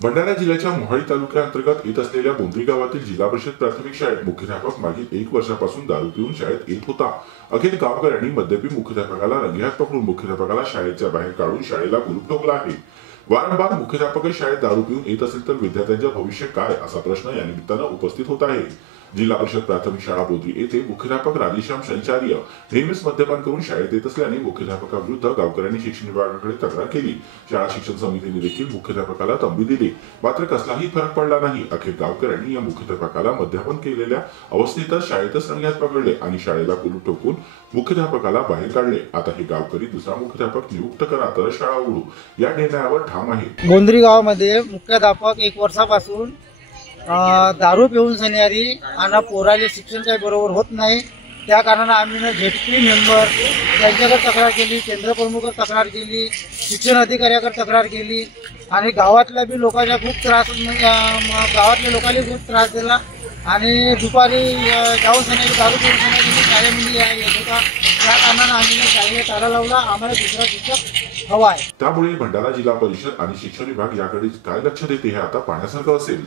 भंडारा जिल्ह्याच्या मोहाडी तालुक्याअंतर्गत येत असलेल्या बोंद्री गावातील जिल्हा परिषद प्राथमिक शाळेत मुख्याध्यापक मागील 1 वर्षापासून दारू पिऊन शाळेत येत होता। अखेर गावकऱ्यांनी मद्यपी मुख्याध्यापकाला रंगेहात पकडून मुख्याध्यापकाला शाळेच्या बाहेर काढून शाळेला कुलूप ठोकलं आहे। वारंवार मुख्याध्यापक शाळेत दारू पिऊन येत असेल तर विद्यार्थ्यांचे भविष्य काय असा प्रश्न या निमित्तानं उपस्थित होत आहे। जिल्हा परिषद प्राथमिक शाळा बोंद्री येथे मुख्याध्यापक राधेश्याम शनिचार्य नेहमीच मद्यपान करून शाळेत येत असल्याने मुख्याध्यापकाविरुद्ध गावकऱ्यांनी शिक्षण विभागाकडे तक्रार केली। शाळा शिक्षण समितीने देखील मुख्याध्यापकाला तंबी दिली, मात्र कसलाही फरक पडला नाही। अखेर गावकऱ्यांनी या मुख्याध्यापकाला मद्यपान केलेल्या अवस्थेतच शाळेतच रंगेहात पकडले आणि शाळेला कुलूप ठोकून मुख्याध्यापकाला बाहेर काढले। आता हे गावकरी दुसरा मुख्याध्यापक नियुक्त करा तर शाळा उघडू या निर्णयावर ठाम आहे। बोंद्री गावामध्ये मुख्याध्यापक 1 वर्षापासून दारू पिऊन शनिवारी आणि पोराले शिक्षण काही बरोबर होत नाही। त्या कारणाने आम्ही झेडपी मेंबर त्यांच्याकडे तक्रार केली, केंद्र प्रमुखावर तक्रार केली, शिक्षण अधिकाऱ्याकडे तक्रार केली आणि गावातल्या बी लोकांना खूप त्रास गावातल्या लोकांना खूप त्रास दिला आणि दुपारी जाऊन शनिवारी दारू पिऊन शनिवारी शाळेमध्ये येत होता। त्या कारणाने आम्ही शाळेला ताला लावला। आम्हाला दुसरा शिक्षक हवा आहे। त्यामुळे भंडारा जिल्हा परिषद आणि शिक्षण विभाग याकडे काय लक्ष देते हे आता पाहण्यासारखं असेल।